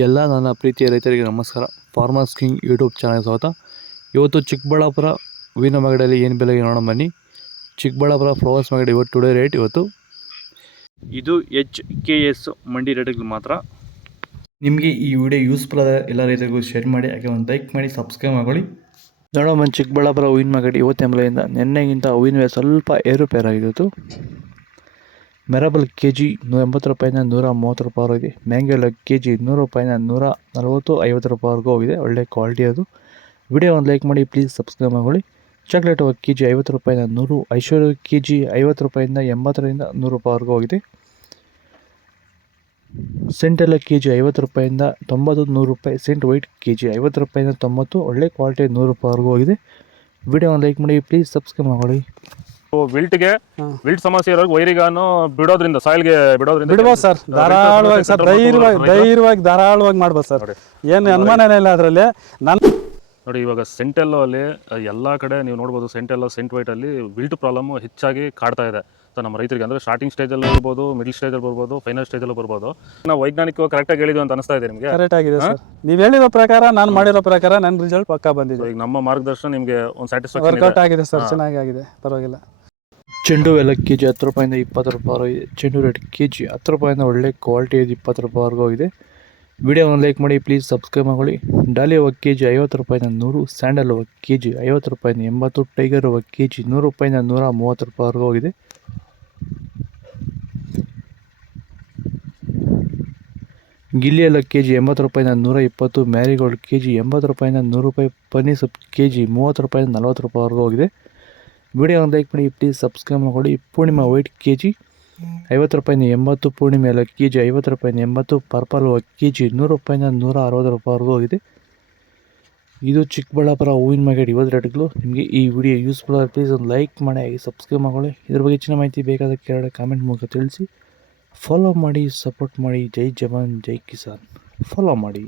ಎಲ್ಲ ನನ್ನ ಪ್ರೀತಿಯ ರೈತರಿಗೆ ನಮಸ್ಕಾರ. ಫಾರ್ಮರ್ಸ್ ಕಿಂಗ್ ಯೂಟ್ಯೂಬ್ ಚಾನಲ್ ಸ್ವಾಗತ. ಇವತ್ತು ಚಿಕ್ಕಬಳ್ಳಾಪುರ ಹೂವಿನ ಮಾಗಡಿಯಲ್ಲಿ ಏನು ಬೆಲೆಗೆ ನೋಡೋಣ ಬನ್ನಿ. ಚಿಕ್ಕಬಳ್ಳಾಪುರ ಫ್ಲವರ್ಸ್ ಮಾಗಡಿ ಇವತ್ತು ಟುಡೇ ರೇಟ್ ಇವತ್ತು ಇದು HKS ಮಂಡಿ ರೇಟ್ಗಳು ಮಾತ್ರ. ನಿಮಗೆ ಈ ವಿಡಿಯೋ ಯೂಸ್ಫುಲ್ ಆದ ಎಲ್ಲ ರೈತರಿಗೂ ಶೇರ್ ಮಾಡಿ, ಹಾಗೆ ಒಂದು ಲೈಕ್ ಮಾಡಿ, ಸಬ್ಸ್ಕ್ರೈಬ್ ಮಾಡ್ಕೊಳ್ಳಿ. ನೋಡೋ ಬನ್ನಿ, ಚಿಕ್ಕಬಳ್ಳಾಪುರ ಹೂವಿನ ಮಾಗಡಿ ಇವತ್ತು ಬೆಲೆಯಿಂದ ನಿನ್ನೆಗಿಂತ ಹೂವಿನ ಬೆಲೆ ಸ್ವಲ್ಪ ಏರುಪೇರಾಗಿತ್ತು. ಮೆರಬಲ್ ಕೆಜಿ 180 ರೂಪಾಯಿಂದ 130 ರೂಪಾಯಿ ಇದೆ. ಮ್ಯಾಂಗೋಲ ಕೆಜಿ 100 ರೂಪಾಯಿಂದ 140-50 ರೂಪಾಯಿವರೆಗೂ ಹೋಗಿದೆ. ಒಳ್ಳೆ ಕ್ವಾಲಿಟಿ ಅದು. ವಿಡಿಯೋ ಒಂದು ಲೈಕ್ ಮಾಡಿ, ಪ್ಲೀಸ್ ಸಬ್ಸ್ಕ್ರೈಬ್ ಮಾಡಿ. ಚಾಕ್ಲೇಟ್ ಕೆಜಿ 50 ರೂಪಾಯಿಂದ 100, ಐಶ್ವರ್ಯ ಕೆಜಿ 50 ರೂಪಾಯಿಂದ 80ರಿಂದ 100 ರೂಪಾಯಿವರೆಗೂ ಹೋಗಿದೆ. ಸೆಂಟೆಲ್ಲ ಕೆಜಿ 50 ರೂಪಾಯಿಂದ 90-100 ರೂಪಾಯಿ. ಸೆಂಟ್ ವೈಟ್ ಕೆಜಿ 50 ರೂಪಾಯಿಂದ 90, ಒಳ್ಳೆ ಕ್ವಾಲಿಟಿ 100 ರೂಪಾಯಿವರೆಗೂ ಹೋಗಿದೆ. ವಿಡಿಯೋ ಒಂದು ಲೈಕ್ ಮಾಡಿ, ಪ್ಲೀಸ್ ಸಬ್ಸ್ಕ್ರೈಬ್ ಮಾಡಿ. ವಿಲ್ಟ್ ಸಮಸ್ಯೆ ಇರೋರು ವೈರಿಗಾನು ಬಿಡೋದ್ರಿಂದ ಸಾಯಿಲ್ಗೆ ಬಿಡ್ಬೋದು ಸರ್. ಧಾರಾಳವಾಗಿ ಸರ್, ಧೈರ್ಯವಾಗಿ ಧಾರಾಳವಾಗಿ ಮಾಡ್ಬೋದು ಸರ್. ಏನು ಅನುಮಾನನೇ ಇಲ್ಲ ಅದರಲ್ಲಿ. ನೋಡಿ, ಇವಾಗ ಸೆಂಟೆಲ್ಲೋ ಅಲ್ಲಿ ಎಲ್ಲ ಕಡೆ ನೀವು ನೋಡ್ಬೋದು, ಸೆಂಟೆಲ್ಲೋ ಸೆಂಟ್ ವೈಟ್ ಅಲ್ಲಿ ವಿಲ್ಟ್ ಪ್ರಾಬ್ಲಮ್ ಹೆಚ್ಚಾಗಿ ಕಾಡ್ತಾ ಇದೆ. ಸೊ ನಮ್ಮ ರೈತರಿಗೆ ಅಂದ್ರೆ ಸ್ಟಾರ್ಟಿಂಗ್ ಸ್ಟೇಜಲ್ಲಿ ಬರ್ಬೋದು, ಮಿಡಲ್ ಸ್ಟೇಜಲ್ಲಿ ಬರ್ಬೋದು, ಫೈನಲ್ ಸ್ಟೇಜಲ್ಲಿ ಬರ್ಬೋದು. ನಾವು ವೈಜ್ಞಾನಿಕವಾಗಿ ಕರೆಕ್ಟಾಗಿ ಹೇಳಿದ್ವಿ ಅಂತ ಅನಿಸ್ತಾ ಇದೆ ನಿಮಗೆ? ಕರೆಕ್ಟ್ ಆಗಿದೆ ಸರ್. ನೀವು ಹೇಳಿರೋ ಪ್ರಕಾರ, ನಾನು ಮಾಡಿರೋ ಪ್ರಕಾರ ನನ್ನ ರಿಸಲ್ಟ್ ಪಕ್ಕಾ ಬಂದಿದೆ. ಈಗ ನಮ್ಮ ಮಾರ್ಗದರ್ಶನ ನಿಮಗೆ ಒಂದು ಸ್ಯಾಟಿಸ್ಫ್ಯಾಕ್ಷನ್ ವರ್ಕೌಟ್ ಆಗಿದೆ ಸರ್, ಚೆನ್ನಾಗಿ ಆಗಿದೆ, ಪರವಾಗಿಲ್ಲ. ಚೆಂಡು ಎಲ್ಲ ಕೆಜಿ 10 ರೂಪಾಯಿಂದ 20 ರೂಪಾಯಿ ಇದೆ. ಚೆಂಡು ರೇಟ್ ಕೆಜಿ 10 ರೂಪಾಯಿಂದ ಒಳ್ಳೆ ಕ್ವಾಲಿಟಿ ಇದೆ, 20 ರೂಪಾಯಿವರೆಗೂ ಇದೆ. ವಿಡಿಯೋ ಒಂದು ಲೈಕ್ ಮಾಡಿ, ಪ್ಲೀಸ್ ಸಬ್ಸ್ಕ್ರೈಬ್ ಮಾಡಿ. ಡಾಲಿ ಹೂವು ಕೆಜಿ 50 ರೂಪಾಯಿಂದ 100, ಸ್ಯಾಂಡಲ್ ಹೂವು ಕೆಜಿ 50 ರೂಪಾಯಿಂದ 80, ಟೈಗರ್ ಹೂವು ಕೆಜಿ 100 ರೂಪಾಯಿಂದ 130 ರೂಪಾಯಿವರೆಗೂ ಹೋಗಿದೆ. ಗಿಲ್ಲಿ ಎಲ್ಲ ಕೆಜಿ 80 ರೂಪಾಯಿಂದ 120, ಮ್ಯಾರಿಗೋಲ್ಡ್ ಕೆಜಿ 80 ರೂಪಾಯಿಂದ 100 ರೂಪಾಯಿ, ಪನ್ನೀರ್ ಸೊಪ್ಪು ಕೆಜಿ 30 ರೂಪಾಯಿಂದ 40 ರೂಪಾಯಿವರೆಗೂ ಹೋಗಿದೆ. ವಿಡಿಯೋ ಒಂದು ಲೈಕ್ ಮಾಡಿ, ಪ್ಲೀಸ್ ಸಬ್ಸ್ಕ್ರೈಬ್ ಮಾಡಿ. ಪೂರ್ಣಿಮಾ ವೈಟ್ ಕೆಜಿ 50 ರೂಪಾಯಿಂದ 80, ಪೂರ್ಣಿಮೆ ಎಲ್ಲ ಕೆಜಿ 50 ರೂಪಾಯಿಂದ 80, ಪರ್ಪಲ್ ಕೆಜಿ 100 ರೂಪಾಯಿಂದ 160 ರೂಪಾಯಿವರೆಗೂ ಹೋಗಿದೆ. ಇದು ಚಿಕ್ಕಬಳ್ಳಾಪುರ ಹೂವಿನ ಮಾರ್ಕೆಟ್ ಇವತ್ತು ರೇಟ್ಗಳು. ನಿಮಗೆ ಈ ವಿಡಿಯೋ ಯೂಸ್ಫುಲ್ ಆಗಿ ಪ್ಲೀಸ್ ಒಂದು ಲೈಕ್ ಮಾಡಿ, ಹಾಗೆ ಸಬ್ಸ್ಕ್ರೈಬ್ ಮಾಡಿ. ಇದ್ರ ಬಗ್ಗೆ ಹೆಚ್ಚಿನ ಮಾಹಿತಿ ಬೇಕಾದ ಕೆಳಗಡೆ ಕಾಮೆಂಟ್ ಮೂಲಕ ತಿಳಿಸಿ. ಫಾಲೋ ಮಾಡಿ, ಸಪೋರ್ಟ್ ಮಾಡಿ. ಜೈ ಜವಾನ್ ಜೈ ಕಿಸಾನ್. ಫಾಲೋ ಮಾಡಿ.